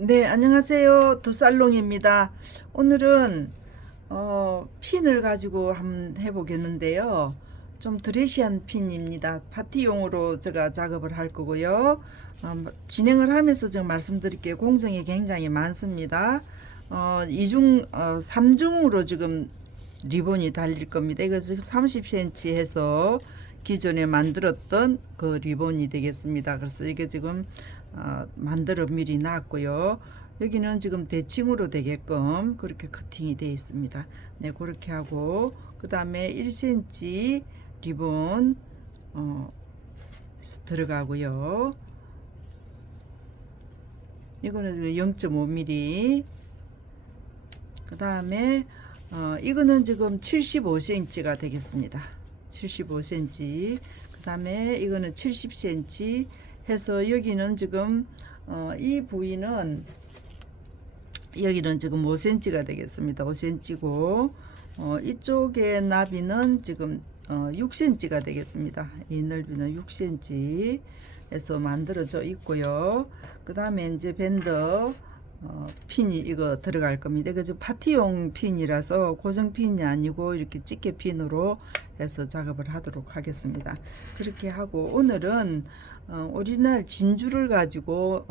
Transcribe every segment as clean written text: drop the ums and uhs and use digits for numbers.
네, 안녕하세요. 더살롱입니다. 오늘은 핀을 가지고 한번 해보겠는데요. 좀 드레시한 핀입니다. 파티용으로 제가 작업을 할 거고요. 진행을 하면서 제가 말씀드릴게요. 공정이 굉장히 많습니다. 3중으로 지금 리본이 달릴 겁니다. 이거 지금 30cm 해서 기존에 만들었던 그 리본이 되겠습니다. 그래서 이게 지금 만들어 미리 놨고요. 여기는 지금 대칭으로 되게끔 그렇게 커팅이 되어 있습니다. 네, 그렇게 하고 그 다음에 1cm 리본 들어가고요. 이거는 0.5mm. 그 다음에 이거는 지금 75cm가 되겠습니다. 75cm. 그 다음에 이거는 70cm 해서 여기는 지금 이 부위는 여기는 지금 5cm가 되겠습니다. 5cm고 이쪽의 나비는 지금 6cm가 되겠습니다. 이 넓이는 6cm 에서 만들어져 있고요. 그 다음에 이제 밴더 핀이 이거 들어갈 겁니다. 이거 지금 파티용 핀이라서 고정 핀이 아니고 이렇게 집게 핀으로 해서 작업을 하도록 하겠습니다. 그렇게 하고 오늘은 오리지널 진주를 가지고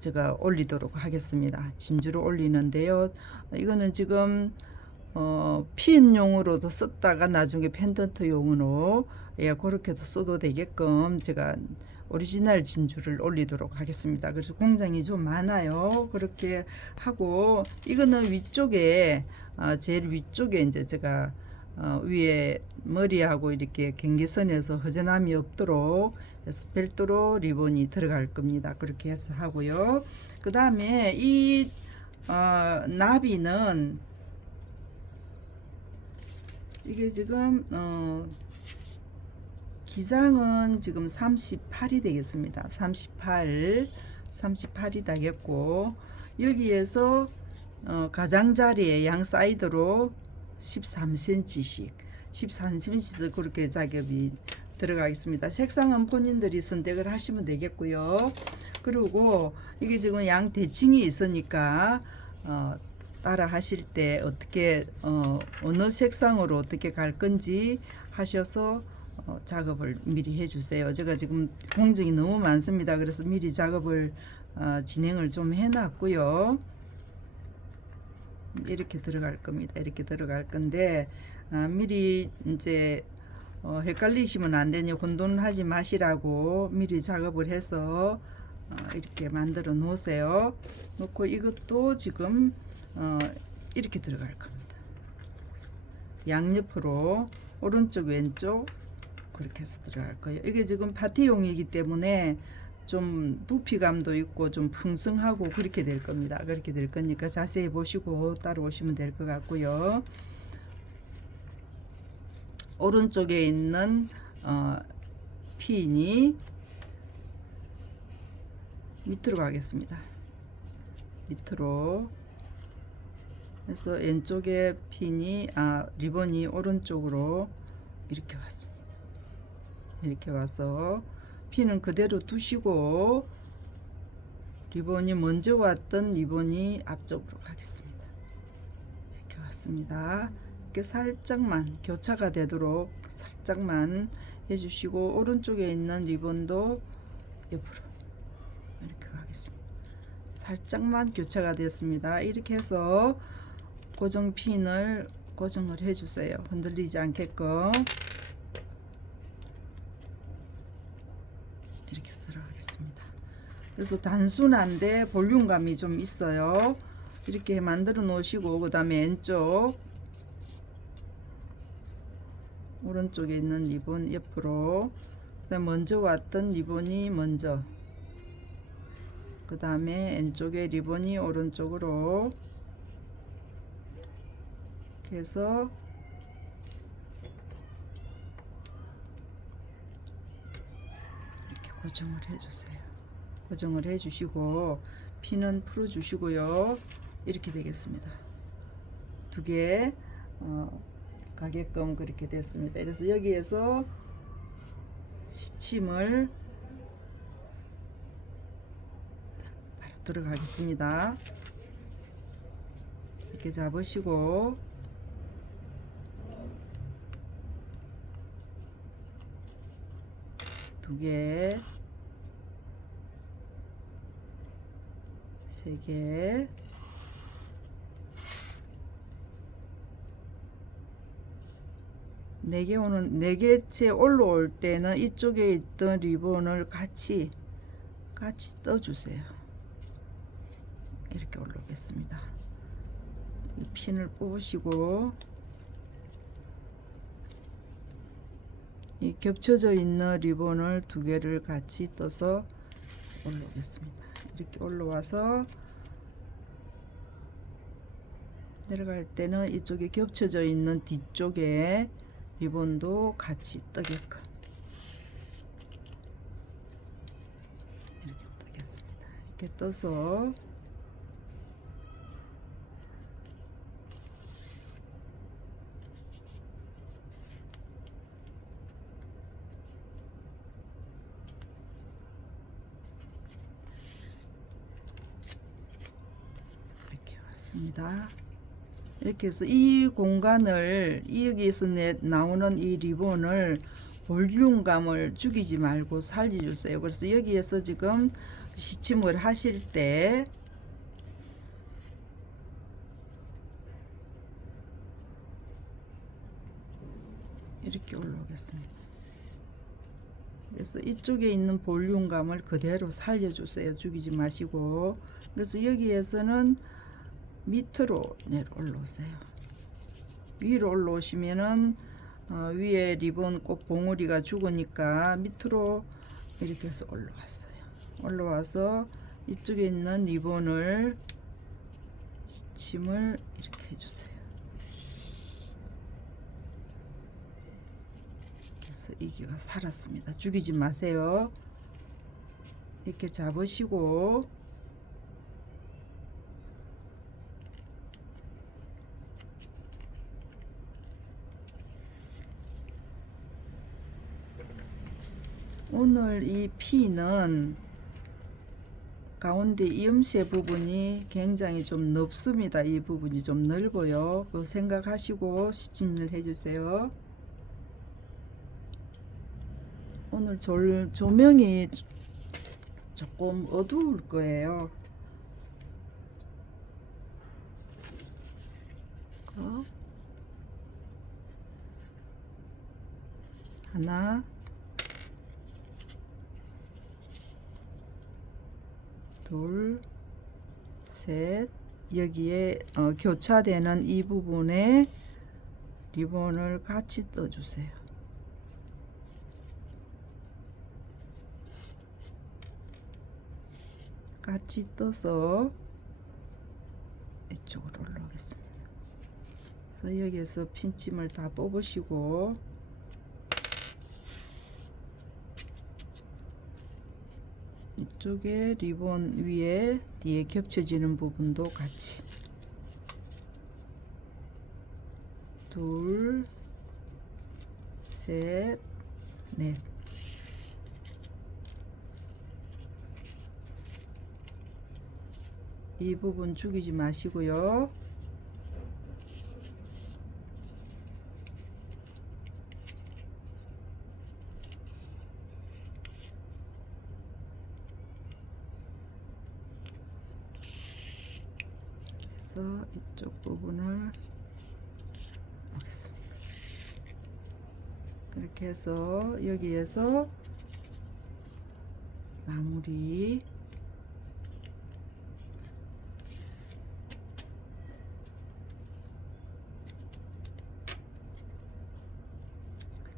제가 올리도록 하겠습니다. 진주를 올리는데요. 이거는 지금 핀용으로도 썼다가 나중에 펜던트용으로 그렇게도 써도 되게끔 제가 오리지널 진주를 올리도록 하겠습니다. 그래서 공장이 좀 많아요. 그렇게 하고 이거는 위쪽에 제일 위쪽에 이제 제가 위에 머리하고 이렇게 경계선에서 허전함이 없도록 해서 별도로 리본이 들어갈 겁니다. 그렇게 해서 하고요. 그 다음에 이 나비는 이게 지금 기장은 지금 38이 되겠습니다. 38이 되겠고 여기에서 가장자리에 양 사이드로 13cm씩 그렇게 작업이 들어가겠습니다. 색상은 본인들이 선택을 하시면 되겠고요. 그리고 이게 지금 양 대칭이 있으니까 따라 하실 때 어떻게 어느 색상으로 어떻게 갈 건지 하셔서 작업을 미리 해 주세요. 제가 지금 공정이 너무 많습니다. 그래서 미리 작업을 진행을 좀 해 놨고요. 이렇게 들어갈 겁니다. 이렇게 들어갈 건데 미리 이제 헷갈리시면 안 되니 혼돈하지 마시라고 미리 작업을 해서 이렇게 만들어 놓으세요. 놓고 이것도 지금 이렇게 들어갈 겁니다. 양옆으로 오른쪽 왼쪽 그렇게 해서 들어갈 거예요. 이게 지금 파티용이기 때문에 좀 부피감도 있고 좀 풍성하고 그렇게 될 겁니다. 그렇게 될 거니까 자세히 보시고 따라오시면 될 것 같고요. 오른쪽에 있는 핀이 밑으로 가겠습니다. 밑으로 그래서 왼쪽에 핀이 리본이 오른쪽으로 이렇게 왔습니다. 이렇게 와서 핀은 그대로 두시고 리본이 먼저 왔던 리본이 앞쪽으로 가겠습니다. 이렇게 왔습니다. 이렇게 살짝만 교차가 되도록 살짝만 해주시고 오른쪽에 있는 리본도 옆으로 이렇게 가겠습니다. 살짝만 교차가 됐습니다. 이렇게 해서 고정 핀을 고정을 해주세요. 흔들리지 않게끔 이렇게 들어가겠습니다. 그래서 단순한데 볼륨감이 좀 있어요. 이렇게 만들어 놓으시고 그 다음에 왼쪽 오른쪽에 있는 리본 옆으로 그다음 먼저 왔던 리본이 먼저 그 다음에 왼쪽에 리본이 오른쪽으로 이렇게 해서 이렇게 고정을 해주세요. 고정을 해주시고 핀은 풀어주시고요. 이렇게 되겠습니다. 두 개 가게끔 그렇게 됐습니다. 그래서 여기에서 시침을 들어가겠습니다. 이렇게 잡으시고 두 개, 세 개, 네 개째 올라올 때는 이쪽에 있던 리본을 같이 떠주세요. 이렇게 올라오겠습니다. 이 핀을 뽑으시고 이 겹쳐져 있는 리본을 두 개를 같이 떠서 올라오겠습니다. 이렇게 올라와서 내려갈 때는 이쪽에 겹쳐져 있는 뒤쪽에 리본도 같이 뜨게끔 이렇게 뜨겠습니다. 이렇게 떠서 이렇게 왔습니다. 이렇게 해서 이 공간을 여기에서 나오는 이 리본을 볼륨감을 죽이지 말고 살려주세요. 그래서 여기에서 지금 시침을 하실 때 이렇게 올라오겠습니다. 그래서 이쪽에 있는 볼륨감을 그대로 살려주세요. 죽이지 마시고. 그래서 여기에서는 밑으로 내려 올라오세요. 위로 올라오시면은 위에 리본 꼭 봉우리가 죽으니까 밑으로 이렇게 해서 올라왔어요. 올라와서 이쪽에 있는 리본을 시침을 이렇게 해주세요. 그래서 이게가 살았습니다. 죽이지 마세요. 이렇게 잡으시고 오늘 이 피는 가운데 이음새 부분이 굉장히 좀 넓습니다. 이 부분이 좀 넓어요. 그 생각하시고 시침을 해주세요. 오늘 조명이 조금 어두울 거예요. 하나, 둘, 셋. 여기에 교차되는 이 부분에 리본을 같이 떠주세요. 같이 떠서 이쪽으로 올라오겠습니다. 그래서 여기에서 핀침을 다 뽑으시고 이쪽에 리본 위에 뒤에 겹쳐지는 부분도 같이 둘, 셋, 넷. 이 부분 죽이지 마시고요. 그래서 이쪽 부분을 보겠습니다. 이렇게 해서 여기에서 마무리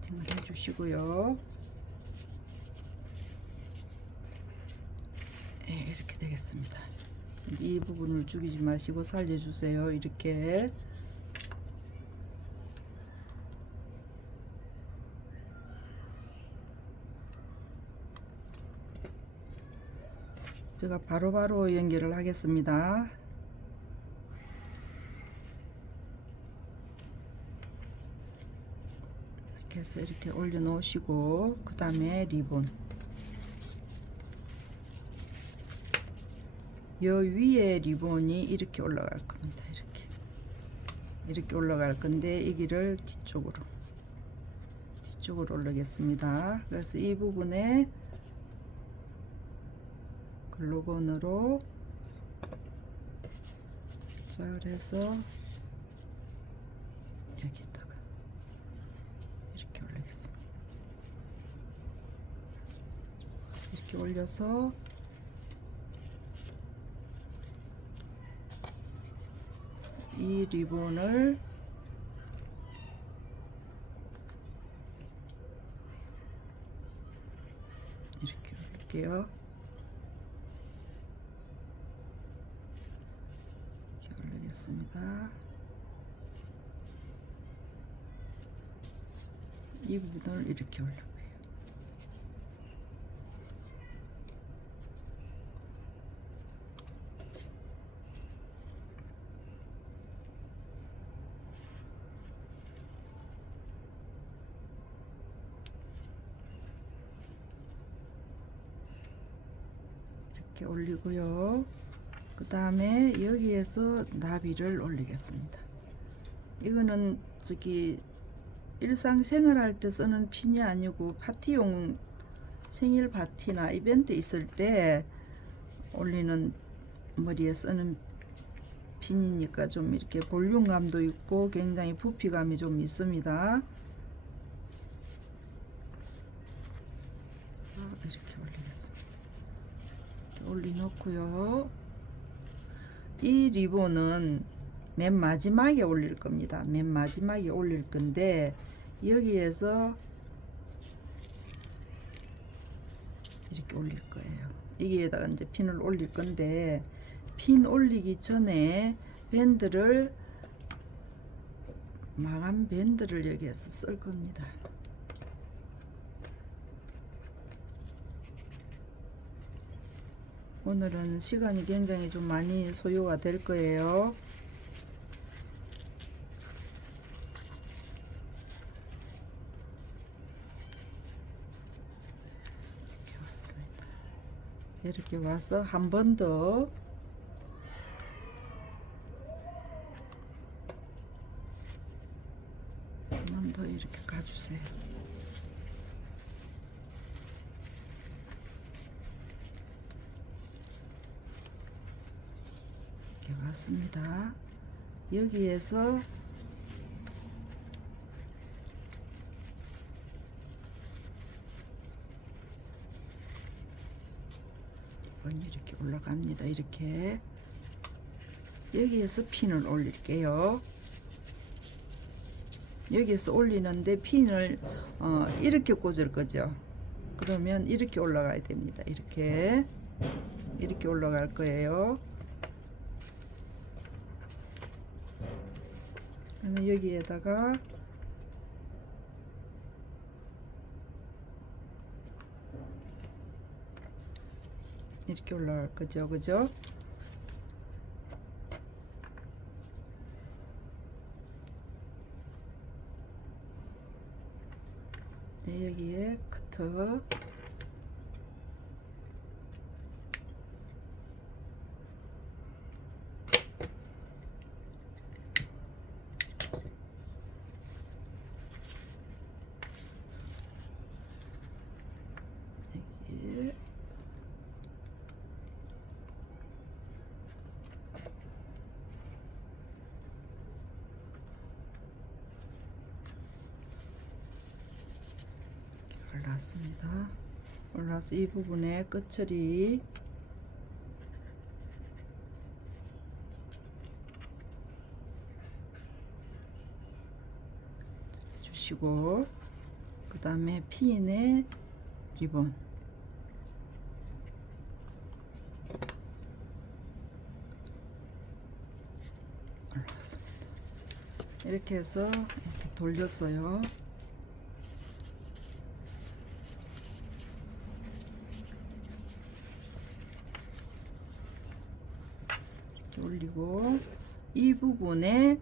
커팅을 해주시고요. 네, 이렇게 되겠습니다. 이 부분을 죽이지 마시고 살려주세요. 이렇게 제가 바로바로 연결을 하겠습니다. 이렇게 해서 이렇게 올려 놓으시고 그 다음에 리본 요 위에 리본이 이렇게 올라갈 겁니다. 이렇게 올라갈 건데 이 길을 뒤쪽으로 올리겠습니다. 그래서 이 부분에 글루건으로, 자, 그래서 여기다가 이렇게 올리겠습니다. 이렇게 올려서 이 리본을 이렇게 올릴게요. 이렇게 올리겠습니다. 이 부분을 이렇게 올려요. 이렇게 올리고요. 그 다음에 여기에서 나비를 올리겠습니다. 이거는 저기 일상생활 할 때 쓰는 핀이 아니고 파티용, 생일 파티나 이벤트 있을 때 올리는, 머리에 쓰는 핀이니까 좀 이렇게 볼륨감도 있고 굉장히 부피감이 좀 있습니다. 이렇게 올리겠습니다. 이렇게 올려놓고요. 이 리본은 맨 마지막에 올릴 겁니다. 맨 마지막에 올릴 건데 여기에서 이렇게 올릴 거예요. 여기에다가 이제 핀을 올릴 건데, 핀 올리기 전에 밴드를, 마감 밴드를 여기에서 쓸 겁니다. 오늘은 시간이 굉장히 좀 많이 소요가 될 거예요. 이렇게 왔습니다. 이렇게 와서 한 번 더 이렇게 가주세요. 이렇게 왔습니다. 여기에서 이렇게 올라갑니다. 이렇게 여기에서 핀을 올릴게요. 여기에서 올리는데 핀을 이렇게 꽂을 거죠. 그러면 이렇게 올라가야 됩니다. 이렇게 올라갈 거예요. 그러면 여기에다가 이렇게 올라갈 거죠. 그죠? 네, 여기에 커터, 여기에 올랐습니다. 올라서 이 부분에 끝처리 주시고, 그 다음에 핀에 리본 올라왔습니다. 이렇게 해서 이렇게 돌렸어요. 이렇게 올리고 이 부분에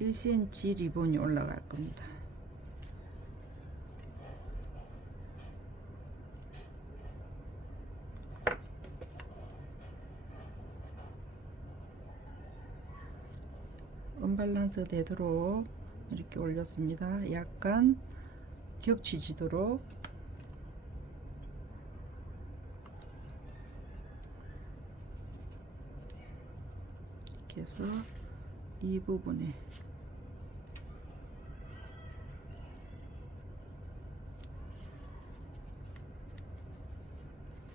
1cm 리본이 올라갈 겁니다. 언밸런스 되도록 이렇게 올렸습니다. 약간 겹치지도록. 이렇게 해서 이 부분에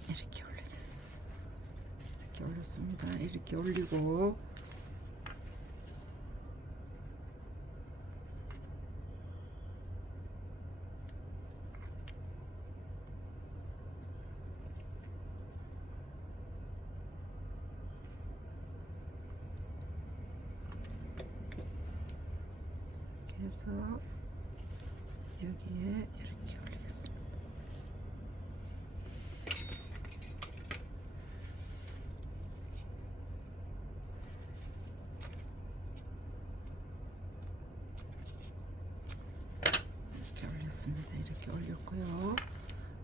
이렇게 올렸습니다. 이렇게 올리고 해서 여기에 이렇게 올리겠습니다. 이렇게 올렸습니다. 이렇게 올렸고요.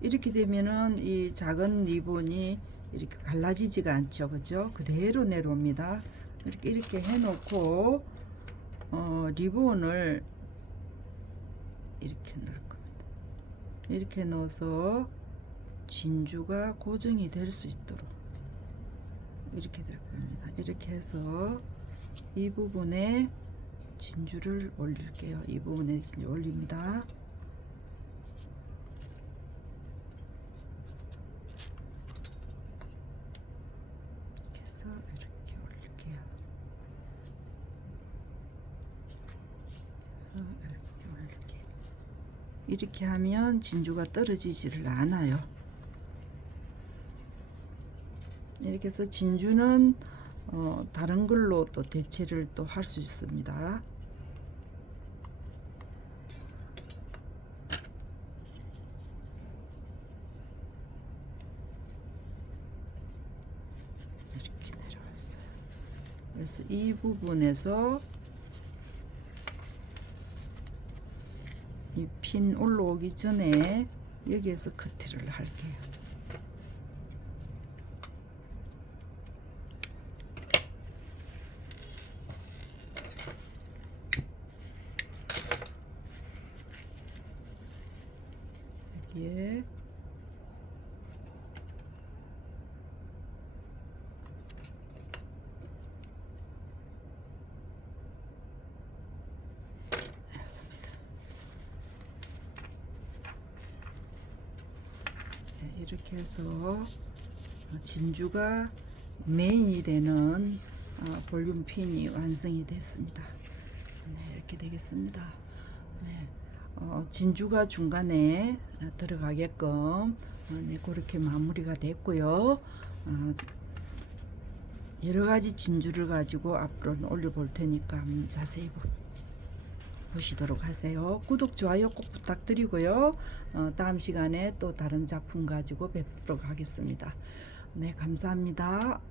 이렇게 되면은 이 작은 리본이 이렇게 갈라지지가 않죠, 그죠? 그대로 내려옵니다. 이렇게 해놓고 리본을 이렇게 넣을 겁니다. 이렇게 넣어서 진주가 고정이 될 수 있도록 이렇게 될 겁니다. 이렇게 해서 이 부분에 진주를 올릴게요. 이 부분에 진주 올립니다. 이렇게 해서 이렇게 올릴게요. 이렇게 하면 진주가 떨어지지를 않아요. 이렇게 해서 진주는 다른 걸로 또 대체를 또 할 수 있습니다. 이렇게 내려왔어요. 그래서 이 부분에서 이 핀 올라오기 전에 여기에서 커트를 할게요. 여기에 이렇게 해서 진주가 메인이 되는 볼륨 핀이 완성이 됐습니다. 네, 이렇게 되겠습니다. 네, 진주가 중간에 들어가게끔 네, 그렇게 마무리가 됐고요. 여러 가지 진주를 가지고 앞으로는 올려 볼 테니까 자세히 보시도록 하세요. 구독, 좋아요 꼭 부탁드리고요. 다음 시간에 또 다른 작품 가지고 뵙도록 하겠습니다. 네, 감사합니다.